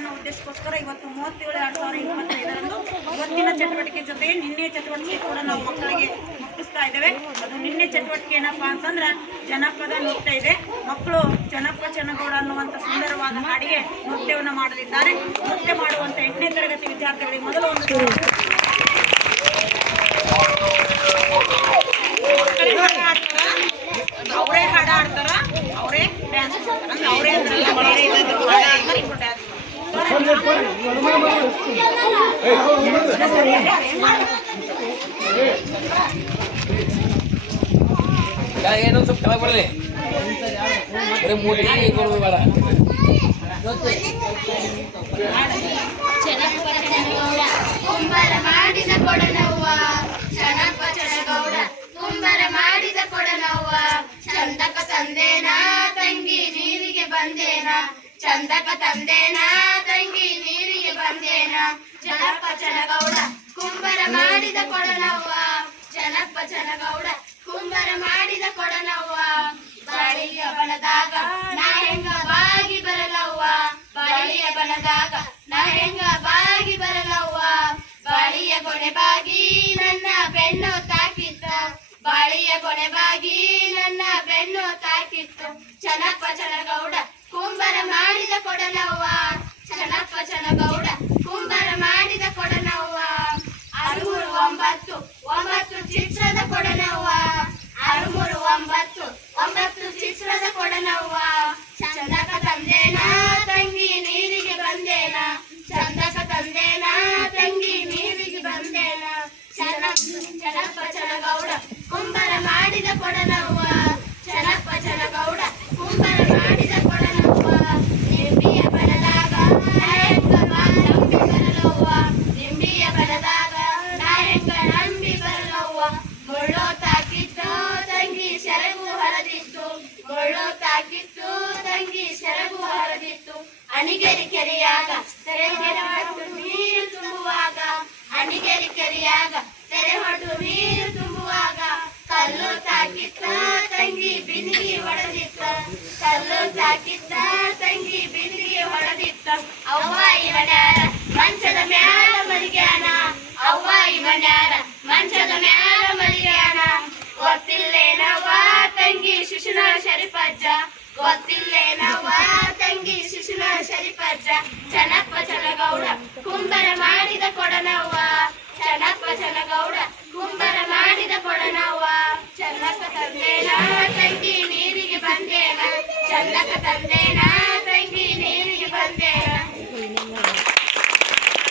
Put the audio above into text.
ಅನ್ನೋ ಉದ್ದೇಶಕ್ಕೋಸ್ಕರ ಇವತ್ತು ಮೂವತ್ತೇಳು ಎರಡು ಸಾವಿರದ ಇಪ್ಪತ್ತೈದರಂದು ಇವತ್ತಿನ ಚಟುವಟಿಕೆ ಜೊತೆ ನಿನ್ನೆ ಚಟುವಟಿಕೆ ಕೂಡ ನಾವು ಮಕ್ಕಳಿಗೆ ಮುಟ್ಟಿಸ್ತಾ ಇದ್ದೇವೆ. ಅದು ನಿನ್ನೆ ಚಟುವಟಿಕೆ ಏನಪ್ಪಾ ಅಂತಂದ್ರೆ ಜನಪದ ನೃತ್ಯ ಇದೆ. ಮಕ್ಕಳು ಜನಪ ಚನಗೌಡ ಅನ್ನುವಂಥ ಸುಂದರವಾದ ಹಾಡಿಗೆ ನೃತ್ಯವನ್ನು ಮಾಡಲಿದ್ದಾರೆ. ನೃತ್ಯ ಮಾಡುವಂಥ ಎಂಟನೇ ತರಗತಿ ವಿದ್ಯಾರ್ಥಿಗಳಿಗೆ ಮೊದಲು ಒಂದು ಏನೋ ಸ್ವಲ್ಪ ಕೆಳಗೆ ಬರಲಿ ಬರೀ ಮೂಟಿ ಕೊಡ್ಬೇಕು ಬೇಡ ಮಾಡಿದ ಮಾಡಿದ ಚಂದಕ ತಂದೇನಾ, ತಂಗಿ ನೀರಿಗೆ ಬಂದೇನ. ಚಂದಕ ತಂದೇನ, ತಂಗಿ ನೀರಿಗೆ ಬಂದೇನ. ಜನಪ್ಪ ಚನಗೌಡ ಕುಂಬರ ಮಾಡಿದ ಕೊಡನವ್ವ ಜನಪ್ಪ ಚನಗೌಡ ಕುಂಬರ ಮಾಡಿದ ಕೊಡನವ್ವ ಬಾಳಿಯ ಬಣದಾಗ ನಾ ಹೆಂಗ ಬಾಗಿ ಬರಲವ್ವ. ಬಾಳಿಯ ಬಣದಾಗ ನಾ ಹೆಂಗ ಬಾಗಿ ಬರಲವ್ವ. ಬಾಳಿಯ ಕೊನೆ ಬಾಗಿ ನನ್ನ ಬೆನ್ನು ತಾಕಿತ್ತ. ಬಾಳಿಯ ಕೊನೆ ಬಾಗಿ ನನ್ನ ಬೆನ್ನು ತಾಕಿತ್ತು. ಚನಪ್ಪ ಚನಗೌಡ ಕುಂಬರ ಮಾಡಿದ ಕೊಡನವ್ವ ಚನ್ನಪ್ಪ ಚನಗೌಡ ಕುಂಬರ ಮಾಡಿದ ಕೊಡನವ್ವ ಅರುಮೂರು ಒಂಬತ್ತು ಒಂಬತ್ತು ಚಿತ್ರದ ಕೊಡನವ್ವ ಅರುಮೂರು ಒಂಬತ್ತು ಒಂಬತ್ತು ಚಿತ್ರದ ಕೊಡನವ್ವ ಚಂದಕ ತಂದೇನ, ತಂಗಿ ನೀರಿಗೆ ಬಂದೇನ. ಚಂದಕ ತಂದೇನ, ತಂಗಿ ನೀರಿಗೆ ಬಂದೇನ. ಚನ್ನಪ್ಪ ಚನಪ್ಪ ಚನಗೌಡ ಕುಂಬರ ಮಾಡಿದ ಕೊಡನವ್ವ ತಾಕಿತ್ತು ತಂಗಿ ಸೆರಗು ಹರದಿತ್ತು ಅಣಿಗೆರಿ ಕೆರೆಯಾಗ ತೆರೆ ಹೊಡೆದು ನೀರು ತುಂಬುವಾಗ, ಅಣಿಗೆರಿ ಕೆರೆಯಾಗ ತೆರೆ ಹೊಡೆದು ನೀರು ತುಂಬುವಾಗ, ಕಲ್ಲು ತಾಕಿತ್ತ, ತಂಗಿ ಬಿಂದಿಗೆ ಹೊಡೆದಿತ್ತ. ಕಲ್ಲು ತಾಕಿತ್ತ, ತಂಗಿ ಬಿಂದಿಗೆ ಹೊಡೆದಿತ್ತ. ಅವ್ವ ಇವನ್ಯಾರ ಮಂಚದ ಮ್ಯಾಲ ಮರಿಗ್ಯಾನ ಅವ್ವ ಇವನ್ಯಾರ ಶರೀಫಜ್ಜ ಗೊತ್ತಿಲ್ಲೇನವ್ವ ತಂಗಿ ಶಿಶುನಾಳ ಶರೀಫಜ್ಜ ಚನ್ನಪ್ಪ ಚನಗೌಡ ಕುಂಬರ ಮಾಡಿದ ಕೊಡನವ್ವ. ಚನ್ನಪ್ಪ ಚನಗೌಡ ಕುಂಬರ ಮಾಡಿದ ಕೊಡನವ್ವ. ಚನ್ನಕ್ಕ ತಂದೇನ, ತಂಗಿ ನೀರಿಗೆ ಬಂದೇನ. ಚನ್ನಕ್ಕ ತಂದೇನ, ತಂಗಿ ನೀರಿಗೆ ಬಂದೇನ.